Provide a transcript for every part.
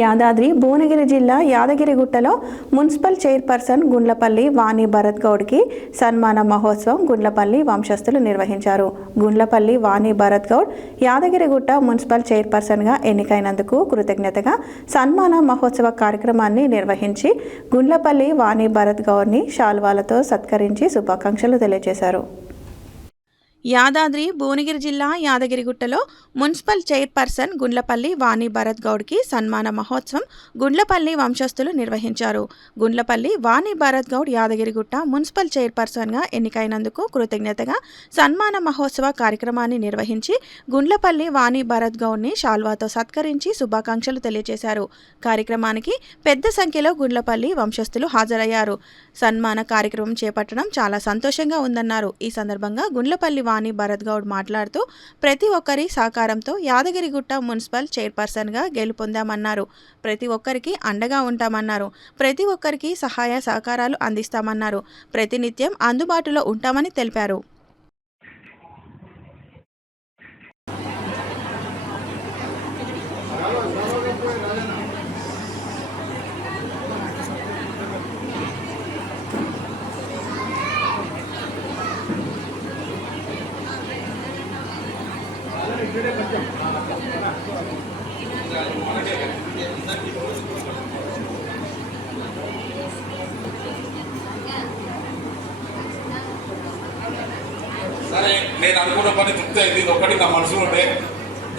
యాదాద్రి భువనగిరి జిల్లా యాదగిరిగుట్టలో municipal chairperson Gundlapalli వాణి భరత్ గౌడ్కి సన్మాన మహోత్సవం గుండ్లపల్లి వంశస్థులు నిర్వహించారు. గుండ్లపల్లి వాణి భరత్ గౌడ్ యాదగిరిగుట్ట మున్సిపల్ చైర్పర్సన్గా ఎన్నికైనందుకు కృతజ్ఞతగా సన్మాన మహోత్సవ కార్యక్రమాన్ని నిర్వహించి గుండ్లపల్లి వాణి భరత్ గౌడ్ని శాల్వాలతో సత్కరించి శుభాకాంక్షలు తెలియజేశారు. యాదాద్రి భువనగిరి జిల్లా యాదగిరిగుట్టలో మున్సిపల్ చైర్పర్సన్ గుండ్లపల్లి వాణి భరత్ గౌడ్కి సన్మాన మహోత్సవం గుండ్లపల్లి వంశస్థులు నిర్వహించారు. గుండ్లపల్లి వాణి భరత్ గౌడ్ యాదగిరిగుట్ట మున్సిపల్ చైర్పర్సన్గా ఎన్నికైనందుకు కృతజ్ఞతగా సన్మాన మహోత్సవ కార్యక్రమాన్ని నిర్వహించి గుండ్లపల్లి వాణి భరత్ గౌడ్ని శాల్వాతో సత్కరించి శుభాకాంక్షలు తెలియజేశారు. కార్యక్రమానికి పెద్ద సంఖ్యలో గుండ్లపల్లి వంశస్థులు హాజరయ్యారు. సన్మాన కార్యక్రమం చేపట్టడం చాలా సంతోషంగా ఉందన్నారు. ఈ సందర్భంగా గుండ్లపల్లి వాణి భరత్ గౌడ్ మాట్లాడుతూ ప్రతి ఒక్కరి సహకారంతో యాదగిరిగుట్ట మున్సిపల్ చైర్పర్సన్గా గెలుపొందామన్నారు. ప్రతి ఒక్కరికి అండగా ఉంటామన్నారు. ప్రతి ఒక్కరికి సహాయ సహకారాలు అందిస్తామన్నారు. ప్రతినిత్యం అందుబాటులో ఉంటామని తెలిపారు. సరే, నేను అనుకున్న పని తృప్తి అయింది. ఇది ఒక్కటి నా మనసులో ఉండే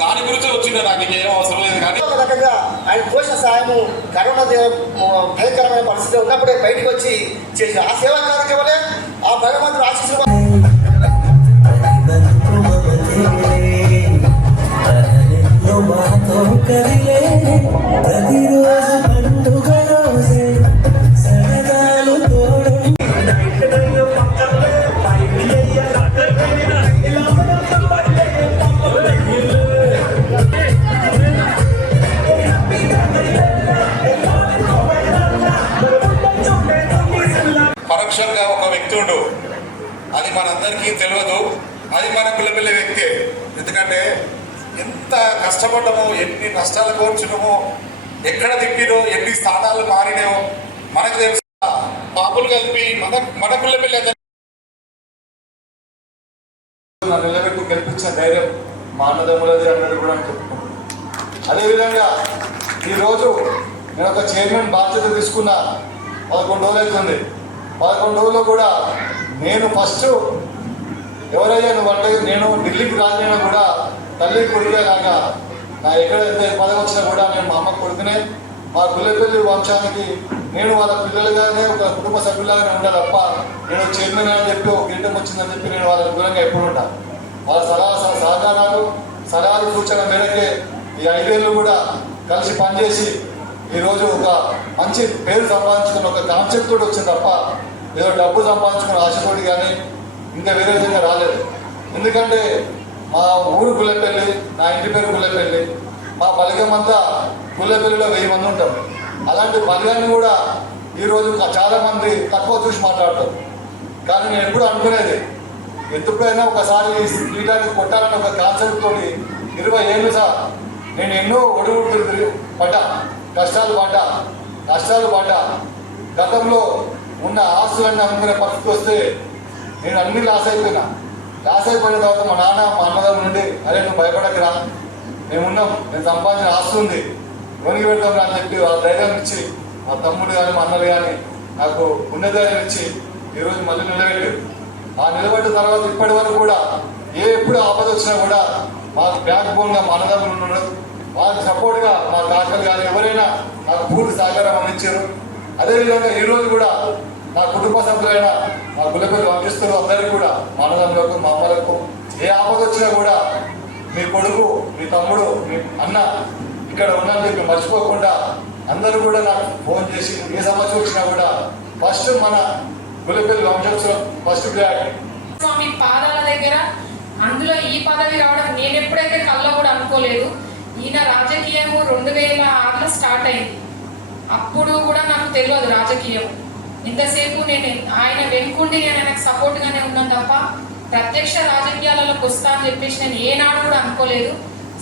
దాని గురించి వచ్చింది. నాకు ఇంకేం అవసరం లేదు. కానీ ఒక రకంగా ఆయన పోషణ సాయము కరోనా భయంకరమైన పరిస్థితి ఉన్నప్పుడే బయటకు వచ్చి చేసిన ఆ సేవా కార్యక్రమాలే ఆ భగవంతుడు ఆశీస్సులు. పరోక్షంగా ఒక వ్యక్తి ఉండు, అది మనందరికీ తెలియదు. అది మన పిల్లపిల్ల వ్యక్తే. ఎందుకంటే ఎంత కష్టపడ్డామో, ఎన్ని నష్టాలు కోర్చున్నామో, ఎక్కడ తిప్పినో, ఎన్ని స్థానాలు మారినాయో మనకు తెలుసు. పాపులు కలిపి మన పిల్లపిల్ల నిలబెట్టు గెలిపించిన ధైర్యం మా అన్నదమ్ములది అన్నది కూడా చెప్పుకుంటాం. అదేవిధంగా ఈరోజు నేను ఒక చైర్మన్ బాధ్యత తీసుకున్న 11 రోజులు అవుతుంది. 11 రోజుల్లో కూడా నేను ఫస్ట్ ఎవరైనా నువ్వు అంటే నేను ఢిల్లీకి రాజైనా కూడా తల్లి కొడుకునే కాక నా ఎక్కడ ఎంత పదవి వచ్చినా కూడా నేను మా అమ్మ కొడుకునే, మా గుల్లెపల్లి వంశానికి నేను వాళ్ళ పిల్లలుగానే ఒక కుటుంబ సభ్యులాగానే ఉండాలి తప్ప నేను చైర్మన్ అని చెప్పి ఒక కిరీటం వచ్చిందని చెప్పి నేను వాళ్ళ దూరంగా ఎప్పుడు ఉంటాను. వాళ్ళ సలహాలు సూచన మేరకే ఈ 5 ఏళ్ళు కూడా కలిసి పనిచేసి ఈరోజు ఒక మంచి పేరు సంపాదించుకున్న ఒక కాన్సెప్ట్ తోటి వచ్చింది తప్ప ఏదో డబ్బు సంపాదించుకున్న ఆశతోటి కానీ ఇంకా వేరే విధంగా రాలేదు. ఎందుకంటే మా ఊరు గుల్లెపల్లి, నా ఇంటి పేరు గుల్లెపల్లి, మా బలిగం అంతా గుల్లెపల్లిలో 1000 మంది ఉంటాం. అలాంటి బలిగాన్ని కూడా ఈరోజు చాలామంది తక్కువ చూసి మాట్లాడతారు. కానీ నేను ఎప్పుడు అనుకునేది ఎప్పుడైనా ఒకసారి క్రీడానికి కొట్టాలని ఒక కాన్సెప్ట్ తోటి 20 ఏళ్ళు సార్ నేను ఎన్నో ఒడుగుడు పడ్డా, కష్టాలు పడ్డా. గతంలో ఉన్న ఆస్తులన్నీ అనుకునే పరిస్థితి వస్తే నేను అన్ని లాస్ అయిపోయిన తర్వాత మా నాన్న మా అన్నదమ్ముల నుండి అరే నువ్వు భయపడకరా, మేమున్నాం, నేను సంపాదించిన ఆస్తి ఉంది, కొనికి పెడతాం అని చెప్పి వాళ్ళ ధైర్యాన్ని ఇచ్చి మా తమ్ముడు కానీ మా అన్నలు కానీ నాకు ఉన్న ధైర్యం ఇచ్చి ఈరోజు మళ్ళీ నిలబెట్టారు. ఆ నిలబెట్టిన తర్వాత ఇప్పటి వరకు కూడా ఎప్పుడు ఆపద వచ్చినా కూడా మా బ్యాక్ బోన్గా మా అన్నదమ్ములు ఉండడం, వాళ్ళకి సపోర్ట్గా మా కాకలు కానీ ఎవరైనా నాకు పూర్తి సహకారం అందించారు. అదేవిధంగా ఈరోజు కూడా నా కుటుంబ సభ్యులైన మా గుల్లపల్లి వంశస్థులు అందరికీ కూడా మా అన్నదమ్ములకు మా అమ్మలకు ఏ ఆపద వచ్చినా కూడా మీ కొడుకు, మీ తమ్ముడు, మీ అన్న ఇక్కడ ఉన్నందుకు మర్చిపోకుండా అందరూ కూడా నాకు ఫోన్ చేసి ఏ సమస్య వచ్చినా కూడా ఫస్ట్ మన గుల్లపల్లి వంశస్థులు ఫస్ట్ ప్రయారిటీ. స్వామి పాదాల దగ్గర అందులో ఈ పదవి రావడం నేను ఎప్పుడైతే కల్లో కూడా అనుకోలేదు. ఈయన రాజకీయము 2006లో స్టార్ట్ అయింది. అప్పుడు కూడా నాకు తెలియదు రాజకీయం. ఇంతసేపు నేను ఆయన వెనుకుండి నేను ఆయనకు సపోర్ట్గానే ఉన్నాను తప్ప ప్రత్యక్ష రాజకీయాలలోకి వస్తా అని చెప్పేసి నేను ఏనాడు కూడా అనుకోలేదు.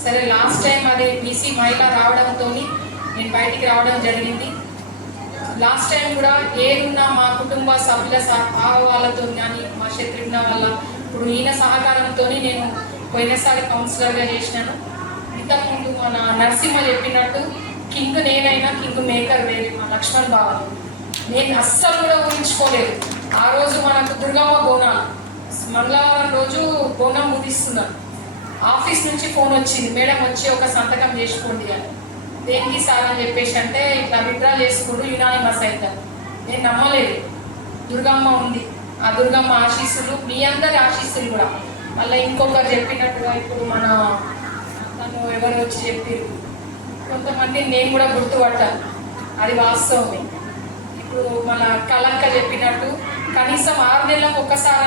సరే లాస్ట్ టైం అది బీసీ మహిళ రావడంతో నేను బయటికి రావడం జరిగింది. లాస్ట్ టైం కూడా ఏదున్నా మా కుటుంబ సభ్యుల వాళ్ళతో కానీ మా శత్రుఘ్న వల్ల ఇప్పుడు ఈయన సహకారంతో నేను పోయినసారి కౌన్సిలర్గా చేసినాను. ఇంతకుముందు మన నరసింహ చెప్పినట్టు కింగ్ నేనైనా కింగ్ మేకర్ వేరే మా లక్ష్మణ్ బావని నేను అస్సలు కూడా ఊహించుకోలేదు. ఆ రోజు మనకు దుర్గమ్మ బోనాలు మంగళవారం రోజు బోనం ముగిస్తున్నాను. ఆఫీస్ నుంచి ఫోన్ వచ్చింది, మేడం వచ్చి ఒక సంతకం చేసుకోండి అని. దేనికి సార్ అని చెప్పేసి అంటే ఇట్లా విత్డ్రా చేసుకుంటూ యునానిమస్ అవుతారు. నేను నమ్మలేదు. దుర్గమ్మ ఉంది, ఆ దుర్గమ్మ ఆశీస్సులు మీ అందరి ఆశీస్సులు కూడా. మళ్ళీ ఇంకొకరు చెప్పినట్టుగా ఇప్పుడు మన తను ఎవరు వచ్చి చెప్పారు, కొంతమంది నేను కూడా గుర్తుపట్టాను, అది వాస్తవమే. ఇప్పుడు మన కళంక చెప్పినట్టు కనీసం 6 నెలలకు ఒకసారి